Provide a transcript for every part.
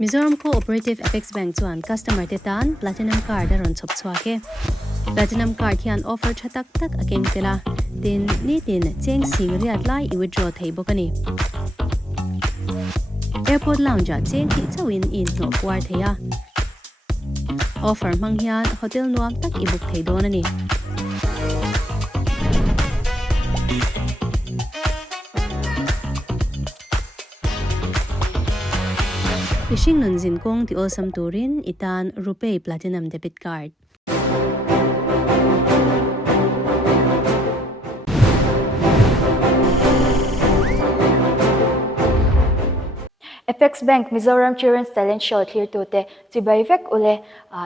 Mizoram Cooperative Apex Bank chuan customer te tan platinum card aron chhop chhuake platinum card hian offer thatak tak akeng tela tin ni tin cheng sing riat lai I withdraw thei bokani airport lounge cheng thi chawin in no kwar theya offer mang hian hotel nuam tak I book thei don ani Ishing nun zin kong ti osam turin itan Rupee Platinum Debit Card. Apex Bank Mizoram Children's Talent Show thir tu te chibai vek ule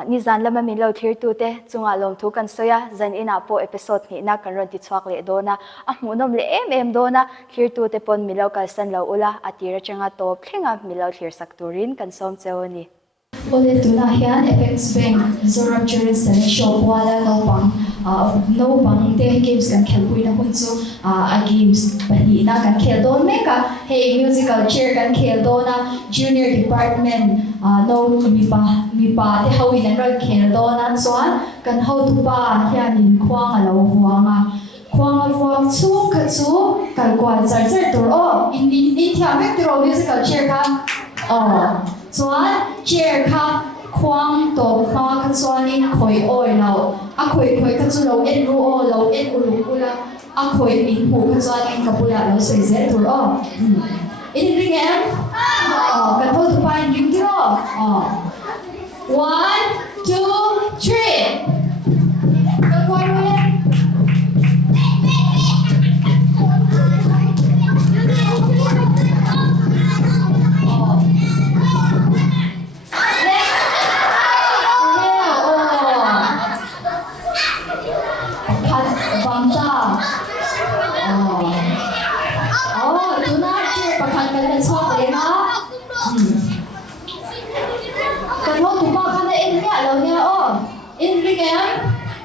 ni zan lama min lo thir tu te chunga lom thu kan soya zan ina po episode ni na kan ron ti chwak le dona a hmunom le em dona thir tu te pon milo kal san lo ula atira changa top thlenga milo thir sak turin kan som chewani Ole tuna hian Apex Bank Mizoram Children's Talent Show wala no pang te games kan khelpui na hunchu a games pani na kan khel don meka hey musical chair kan khel dona junior department no mi pa te hawin an ron khel dona chuan kan ho tu pa hian in khwang alo huanga khwang fuang chu ka chu kan kwal char tur o in thia vek tur musical chair ka chuan chair ka khwang to kha ka chuan in khoi oi lo a khoi ka chu lo en ru o lo en ulu ula a khoi in hu ka chuan in kapula lo sei ze tur o in ring em ka tho tu pa in ring tiro 1 2 3 ka kwai mo le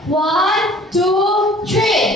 One, two, three.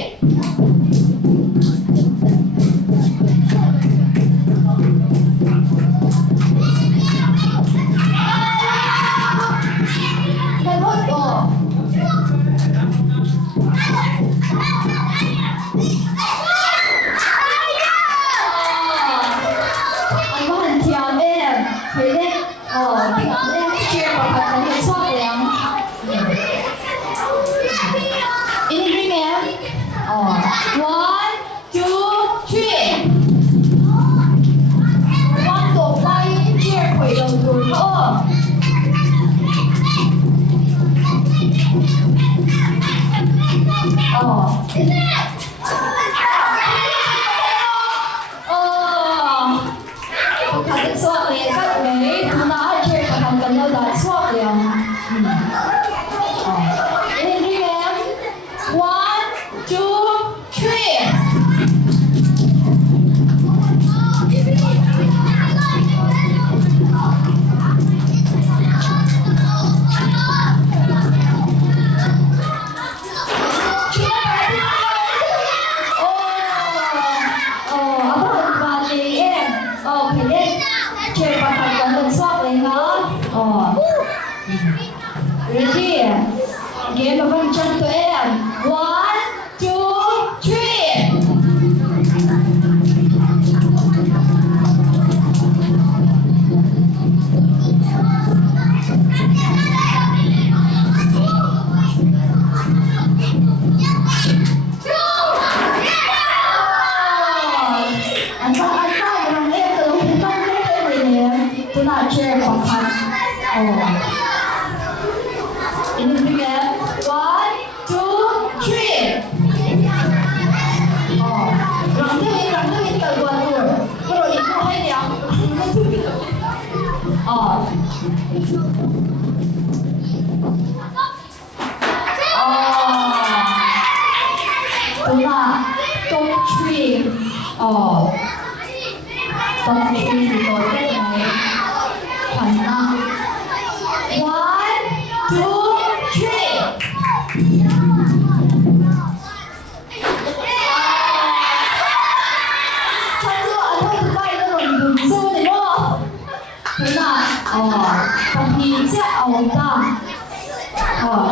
pahnih che awang ta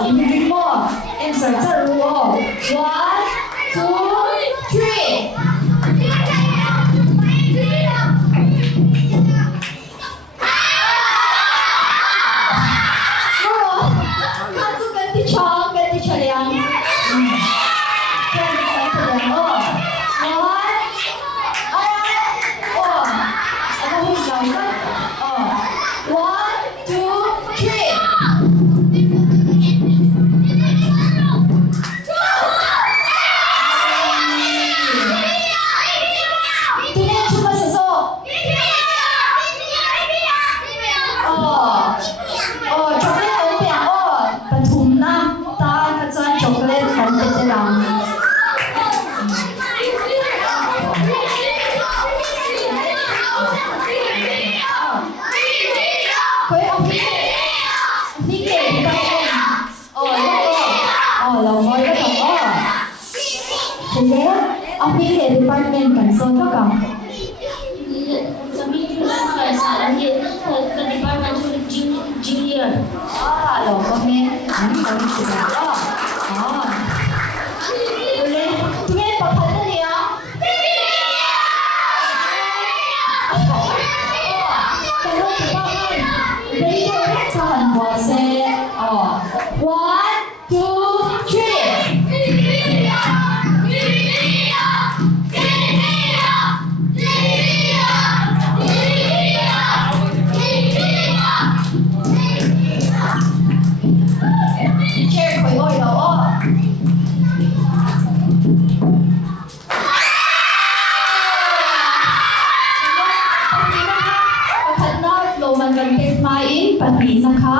in mo answer cha ru 1 2 3 Ang PTA department kan so to ka kami juga salah ke department junior. lo kami kami sudah boleh tumeh pakai dia kalau department ready tahan puasa 1 2 3 Chair khởi ngồi đó. Phần nói đồ mình cần kết mai in phần bị ra khá.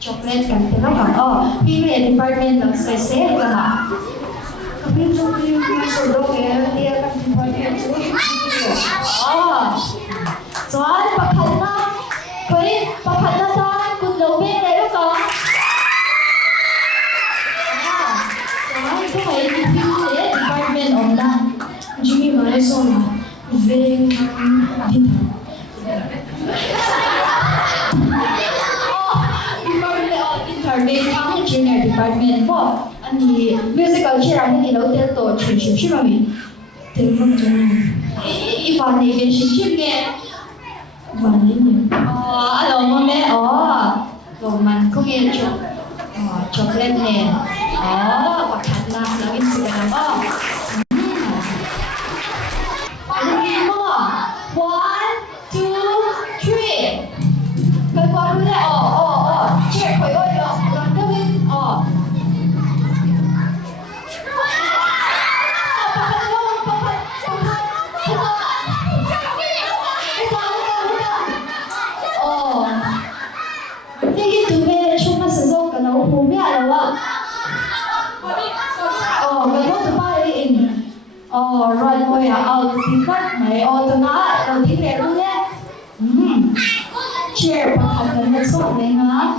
Chocolate cần kết nó còn Phi về department là sẽ xếp cả hả? Kami juga masuk dong ya dia kan department Soal pakai na. Koi pakai na ta kun lâu bên này đó con. Soal có phải đi phim để department on da. Jimmy Malaysia về Department ang junior department po. Ani musical chair ang ilaw tel to chimchim shimami. telepon jangan Ivan ni ben shimchim ne. vananya. Alo mo me Roman ko ge chocolate ne. Pakat na lawin sila na Ano mo? 1 2 3 Kaya ko ano na Chair ko yun Gagawin Hindi tuwe chuma sa zo ka na upumi alawa. Gano to pa in. Run mo ya out tikat may to na to di pero ne. Chair pa ka na so ne nga.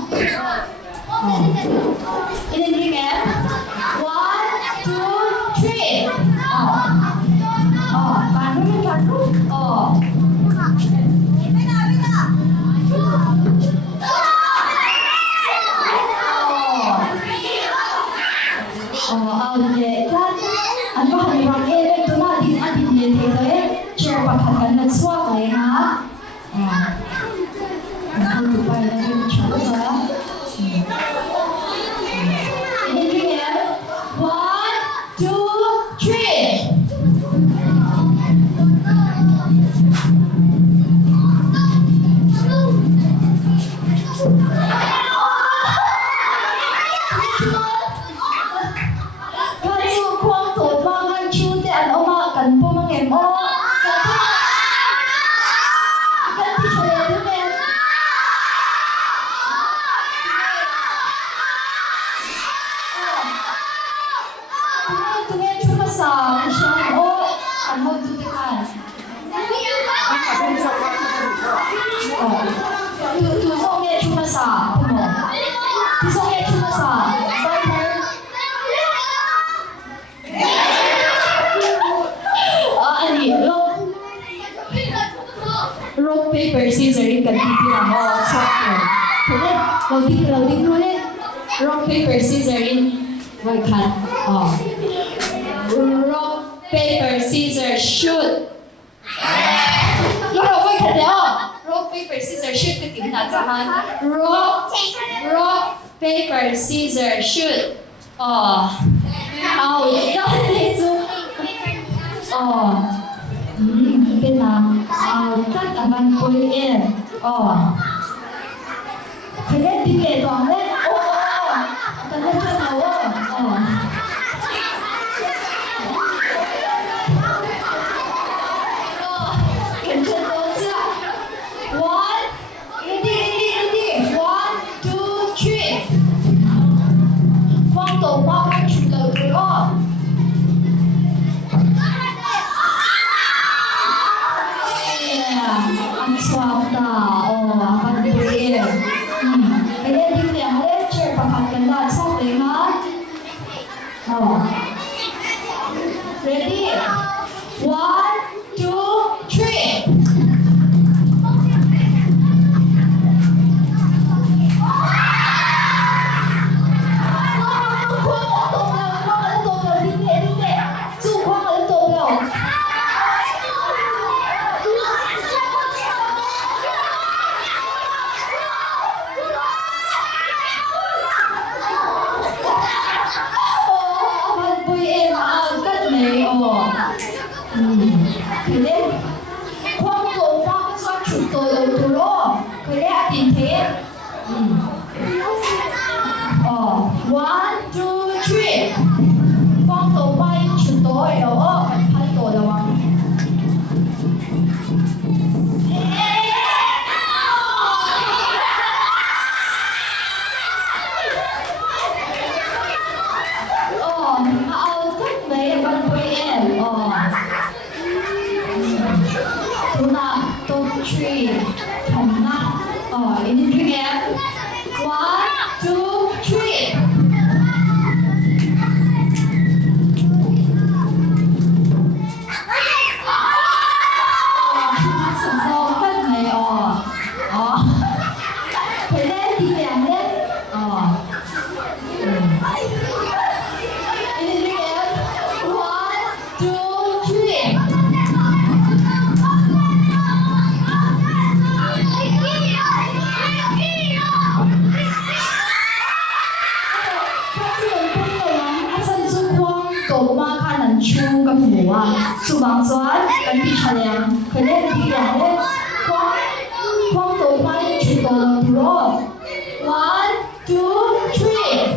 Ini nga. 1 2 3. Paano na paano? Để kan anh có hành động em tôi nói đi anh đi nhìn thì thế chair và thành cảnh là xóa vậy hả không tụi bay là đi chỗ đó đi đi em 1 2 3 Kan po mang em kan ti chale du men loading luôn đấy. Rock paper scissors in. Vậy khăn. Rock paper scissors shoot. Lúc đầu vậy khăn đấy Rock paper scissors shoot cái tiếng nào cho hắn. Rock paper scissors shoot. Đó đấy chú. Cái nào cắt ở bàn quay em phải lên đi kể toàn lên cần lên cho nào kiểm tra tốt chưa one ready 1 2 3 khoang tổ bao nhiêu chục đầu rồi ang swak na. Akan tuloy. Kaya din niya, lecture, pakaganda. Something, ha? Ready? 1, 2, 3. Thì lên khoang tổ qua cái xoát chủ tổ đầu tổ lô cái đấy là tình thế 1, 2, 3 khoang tổ qua chủ tổ ở đâu hai tổ đâu cách mấy bạn quay em Tuna, top 3, Tuna. Anything else? 1, 2, 3. Phải lên thì nhàng lên. Anything else? 1, 2, 3. Chuกับหมูสุบางซ้อนกันที่เฉลียงเคยเล่นที่อย่างเล่นควงตัวไปชุดตัวรอด 1, 2, 3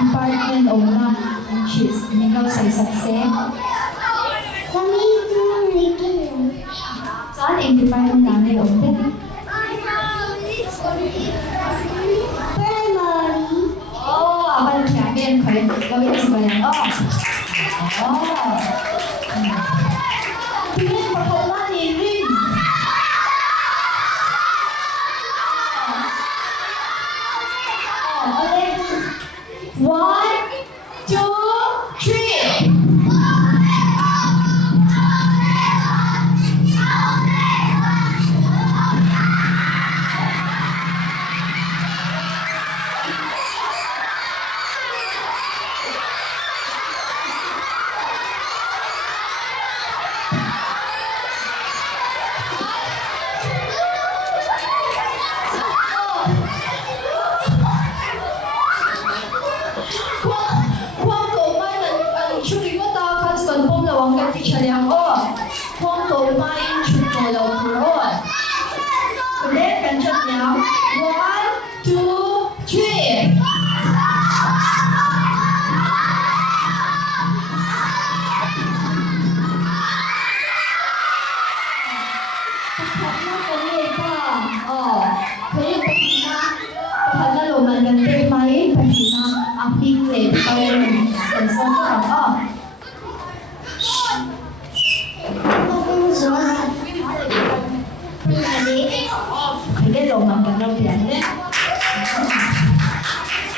Department of She's Ikaw sa success. Kami ito ng Ricky. Saan yung department namin ulit? Primary. Abang namin kayo gawin sa bayan. Tingin pagkala ni Rin. Ulit. 1, 2, 3. Khuôn tổ mai chụp tổ đầu rồi. Để cẩn thận nhau. 1, 2, 3. Bakit mo อันนี้ไม่ได้ลงมันกันเราเปลี่ยนเนี่ย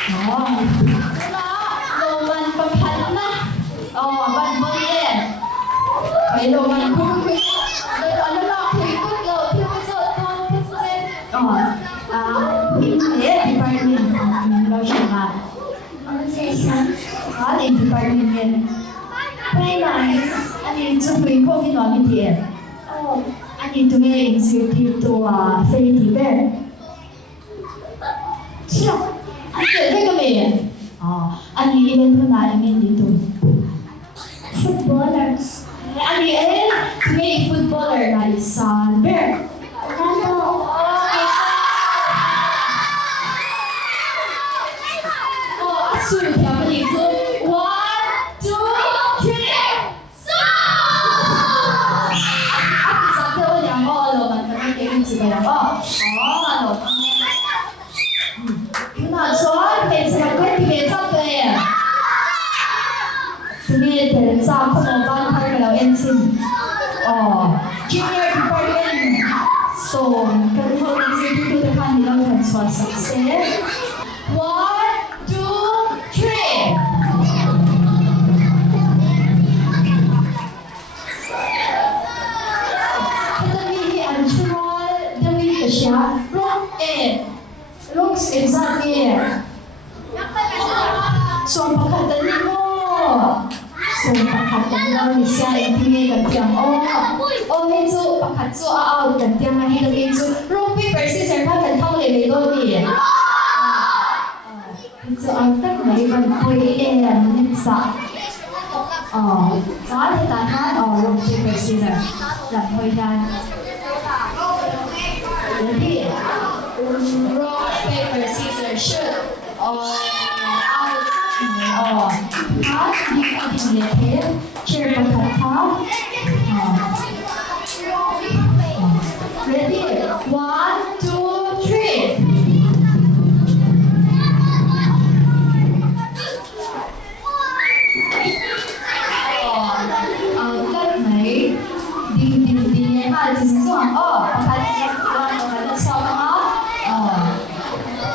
อ๋อโรมันประพันธ์นะอ๋อบันเบอร์เนี่ยไปโรมันคุ้มเลยตอนนั้นเราคุยกันเราที่มันสดตอนที่เซ็นอ๋อมีเนี่ยดีพาร์ตเมนต์เราใช่ไหมใช่ไหมดีพาร์ตเมนต์ไม่ไหนอันนี้จะคุยข้อที่น้อยนิดเดียวอันนี้ตรงนี้จะคือตัวเฟรนดี้เบอร์ใช่อันนี้เป็นก็ไม่อ๋ออันนี้เรื่องอะไรไม่ดีตัวฟุตบอลเลอร์อันนี้ไม่ฟุตบอลเลอร์นะซานเบอร์นั่นเหรอสุดยอดไปเลยคือ one two three สักเท่าอย่างก็เรามันจะไม่เก่งสิบอย่างก็เราคือน่าชอบเป็นสมัยที่เป็นชอบเลยที่นี่เป็นชอบคนบ้านใครกันแล้วเอ็นซินjunior department so กันทุกคนที่ดูที่ผ่านนี้เราทำสวน success one two three looks exactly so pakatan mo so pakatan mo ni siya hindi kan tiang hezo pakatso out kan tiang ni kan hezo rock paper scissors ka kan thau le le do ni hezo ang tak mai ban koi ni sa sa ni ta na rock paper scissors dan koi dan jadi rock paper scissors shoot out half di leher chair pakat half ready 1 2 3 cách mấy đi ha thì sẽ xuống pakat sau đó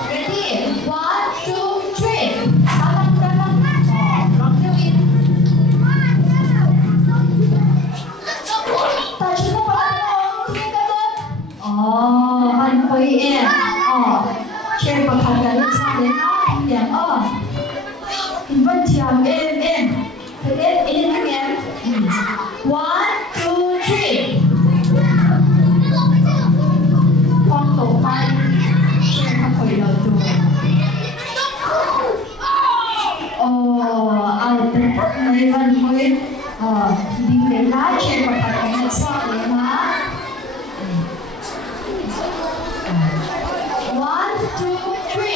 ready 1 2 3 anh quay em trên bậc thang cái lên sang đến điểm hình vân chào em one two three con tổ bay trên các quầy đầu tù ai tên mấy vân mới đi đến lá trên bậc thang cái lên sang đến má 1 2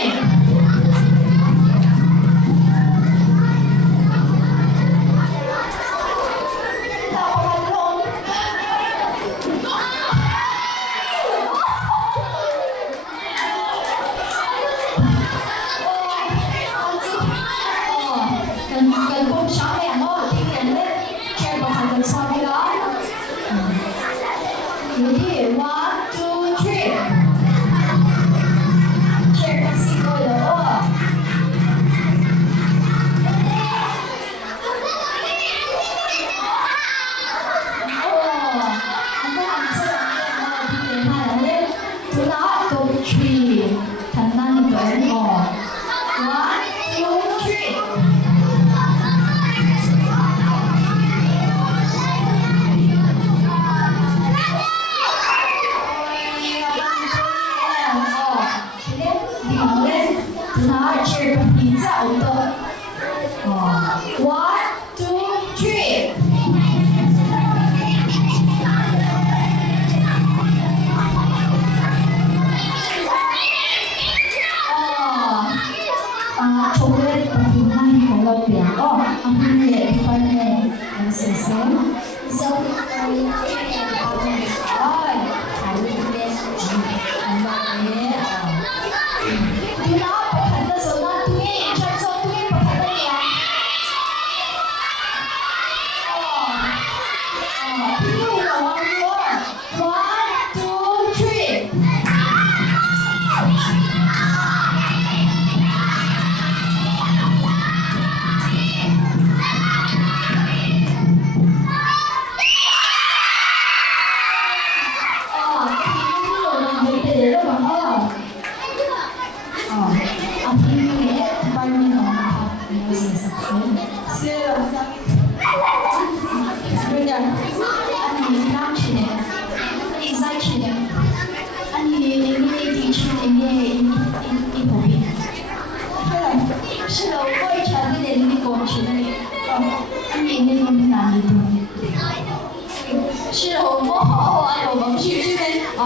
3 cần bông sáng đèn thôi thì đèn lên trên vào hàng gần sau cái đó ready 1 2 3 trên các sĩ tôi đó anh có ăn chưa thì đến hai là lên thứ đó tôi trì thành năng của em 1 2 3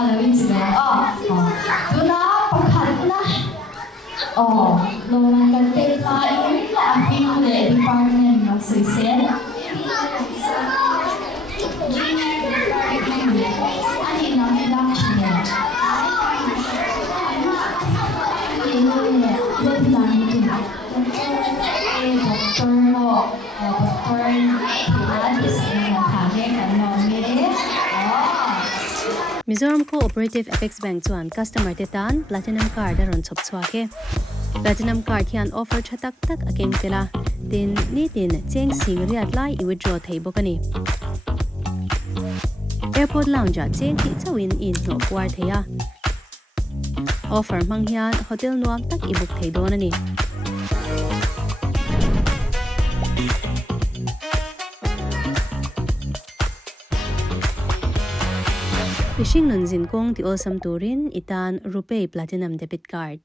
แล้วอินสิแม่ดูนะประคันนะโรงงานการเต้นไฟและฟิวเลยดีพาร์ตเมนต์มาสื่อเสียอันนี้น้องไม่ได้ใช่ไหมเนี่ยเล่นมาจริงๆด็อกเตอร์ด็อกเตอร์ที่ร้านที่สิ่งของทางเรื่องกันน้องไม่ได้Mizoram Cooperative Apex Bank chuan customer te tan platinum card aron chhop chhuak he platinum card hian offer thatak tak akem tela tin ni tin cheng sing riat lai I withdraw thei bokani airport lounge cheng ti chawin in no kwar theya offer mang hian hotel nuam tak I book thei don ani Fishing nun zin kong ti osam turin itan Rupee Platinum Debit Card.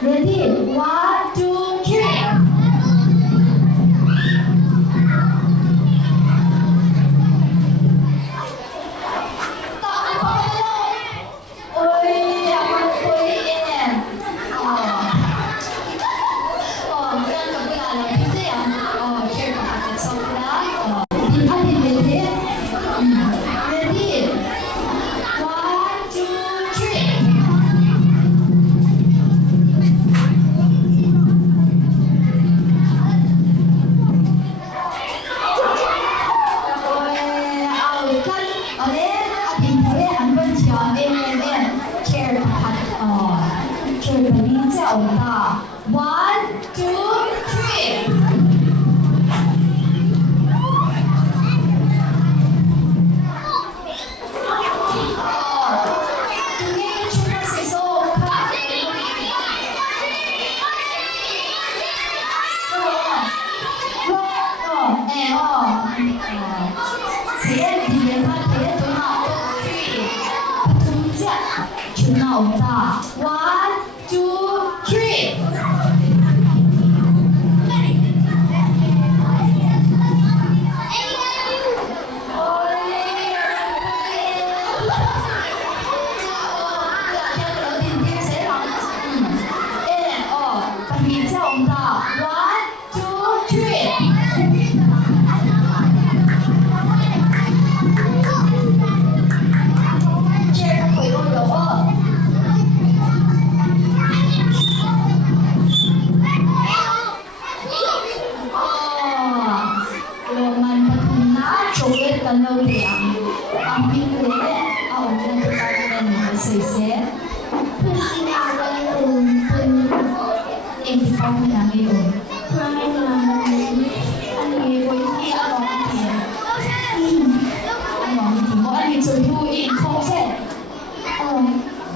Ready? 1, 2, 3.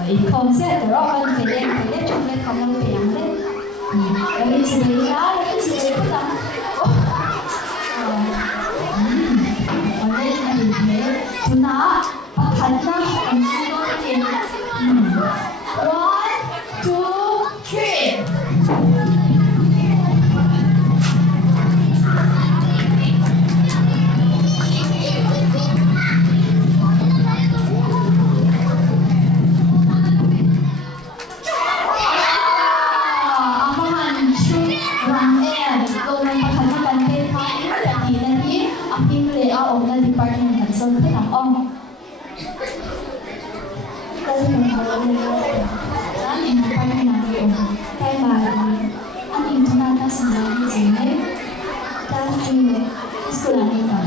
อีกคอนเซ็ปต์เราเป็นไปเล่นช่วงเล่นกำลังไปยังเล่นแล้วมีสิ่งนี้นะแล้วมีสิ่งนี้ก็ตามวันนี้มาดูเพลงคุณน้าประทันหน้าของคุณน้องจริง one two three เอาออกมาดีพาร์ตเมนต์กันส่วนที่ทำอ้อมก็จะเป็นเขาเลยร้านอินพาร์ตเมนต์นั้นเองใกล้บ้านอันอินทนาทัศน์ที่จริงไหมตั้งที่สกุลนี้ก่อน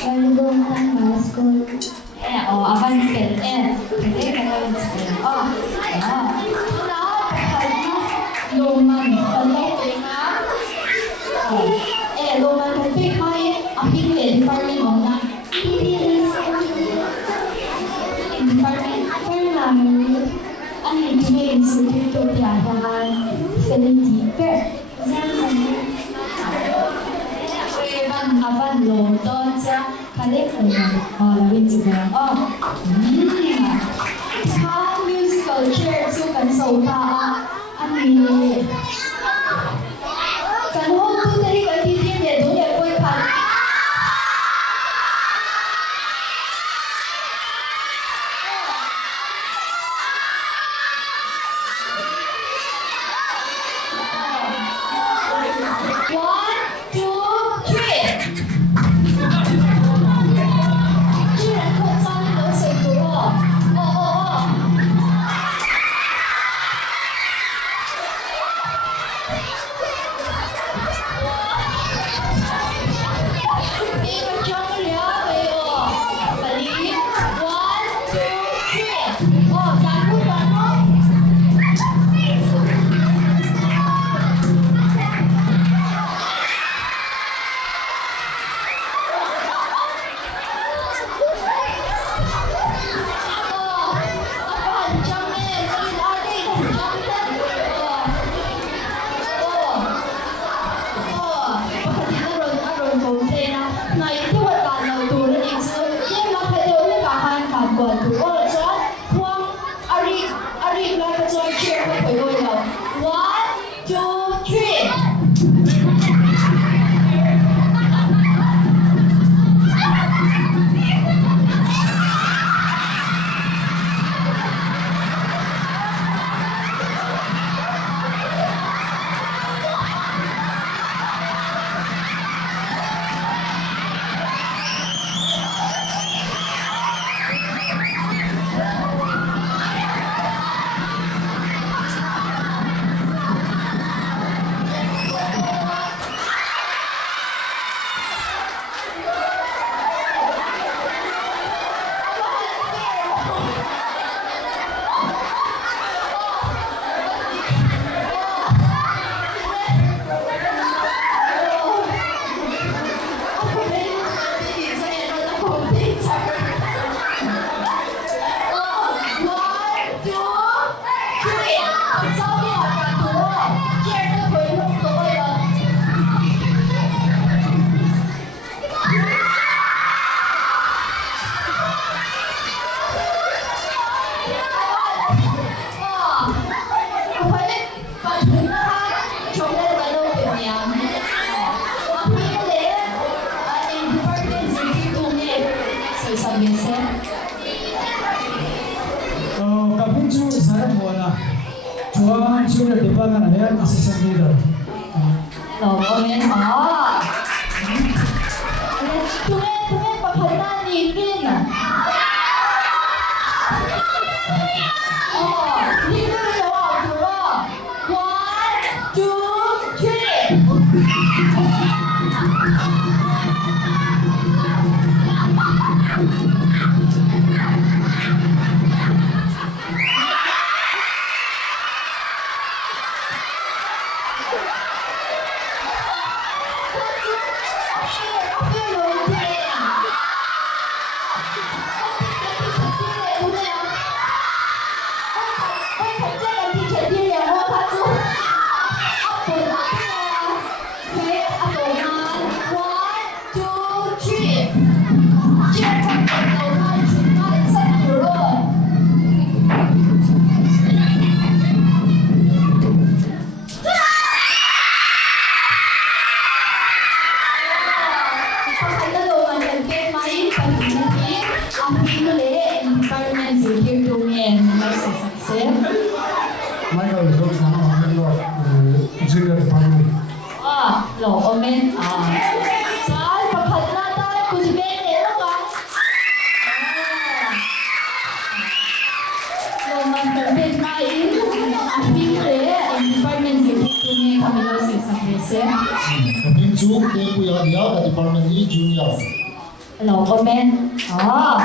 แล้วก็ตั้งมาสกุลavan skill hindi ka naman skillแล้วluman pala nga luman kasi may ang department mo na department pero lang ano yung institute to yayahan selling keeper avan lo doon sa California lawin siguro ha musical chair so kan sa uta ani kan ho tu tari ka ti ne do ye koi khan Department Head Assistant Leader. Tunay paghalna ni Pin. Leader jawab dulu. 1, 2, 3. comment. Saan pakhat natin kung si Ben ano ka? So, mag-Ben kain. Ang pinte, ang department dito ni Camilo sa Krese. Kapag Zoom, tayo po yung at Department E, Junior. Hello, comment. Oh.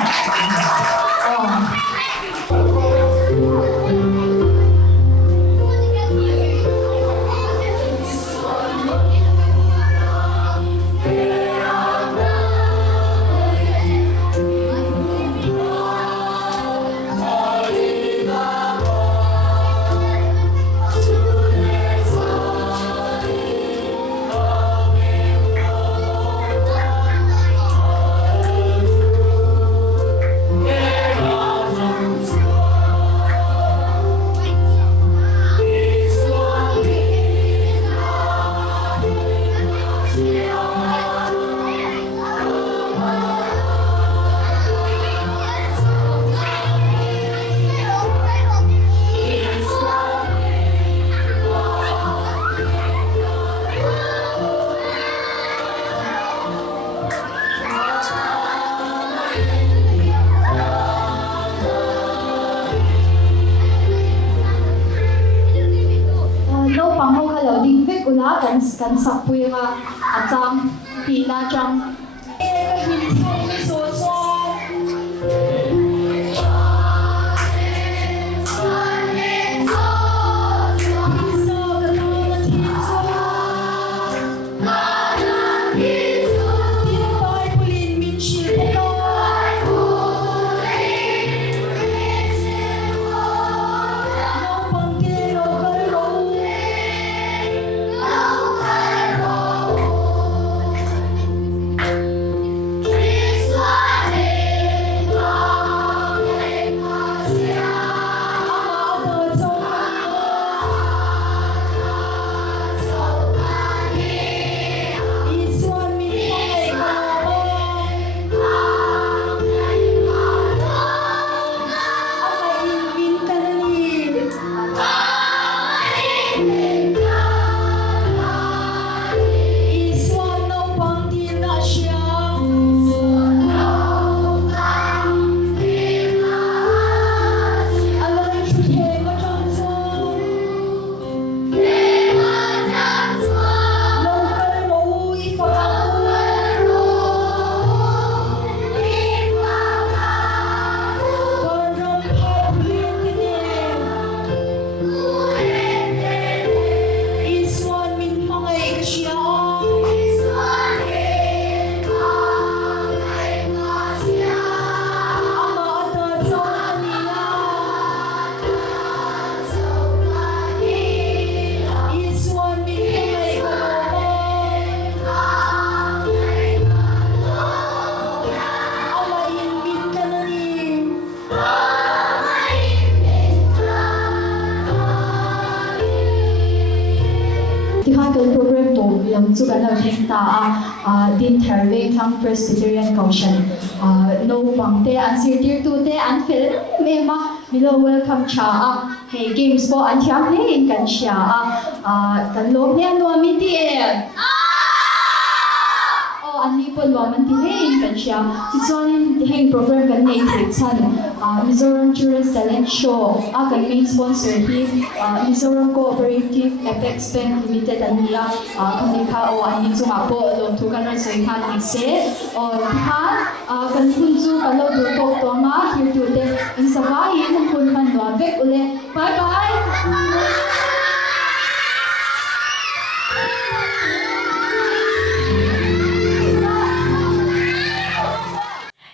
No pangho kalau dingvek ula kan sakpui nga atang pina chang Tihagal program to yang juga na kita din Thervey Thang Presbyterian Council no pangte an sirtir tu te an fel mema milo welcome cha hey games po an thiam ne in kan sha kan lo ne no amiti ani po lo man ti in kan sha chuan heng program kan nei thik chan Mizoram Children's Talent Show kan main sponsor hi Mizoram Cooperative Apex Bank Limited ania kami ka o ani chunga po lo thu kan soi khan ni se o ha kan hunju kan lo du to to ma here to the in savai in kun man lo vek ule bye bye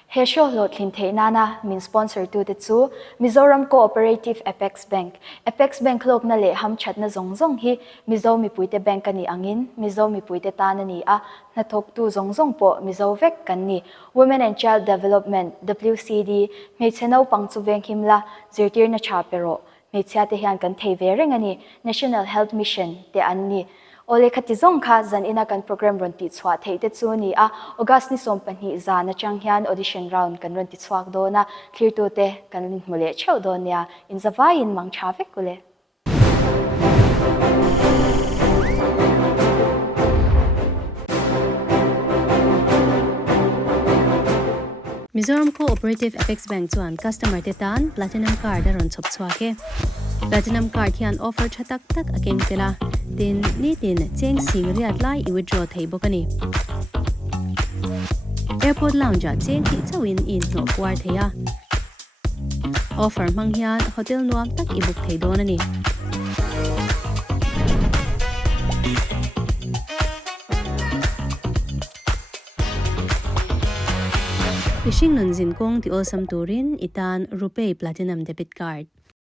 Hesho Lotlin Nana min sponsor to the chu Mizoram Cooperative Apex Bank. Apex Bank lok na le ham chat na zongzong hi Mizo mi puite bank ani angin Mizo mi puite tan ani na thok tu zongzong po Mizo vek kan ni Women and Child Development WCD me chenau pangchu veng himla zirtir na chapero me chya te hian kan thei ve reng ani National Health Mission te anni Ole khatizong kha zan ina kan program ron ti chwa thei te chu ni August ni som pani za na chang hian audition round kan ron ti chwak do na clear to te kan lin mole cheu do nia in zawai in mang cha vek kule Mizoram Cooperative Apex Bank chuan customer te tan platinum card a ron chhop chhuake platinum card hian offer tha tak tak a keng tela tin ni tin cheng sing riat lai I withdraw thei bokani airport lounge a cheng thi chawin in no puar theya offer mang hian hotel nuam tak I book thei don ani Fishing nun zin kong ti osam turin itan RuPay Platinum Debit Card.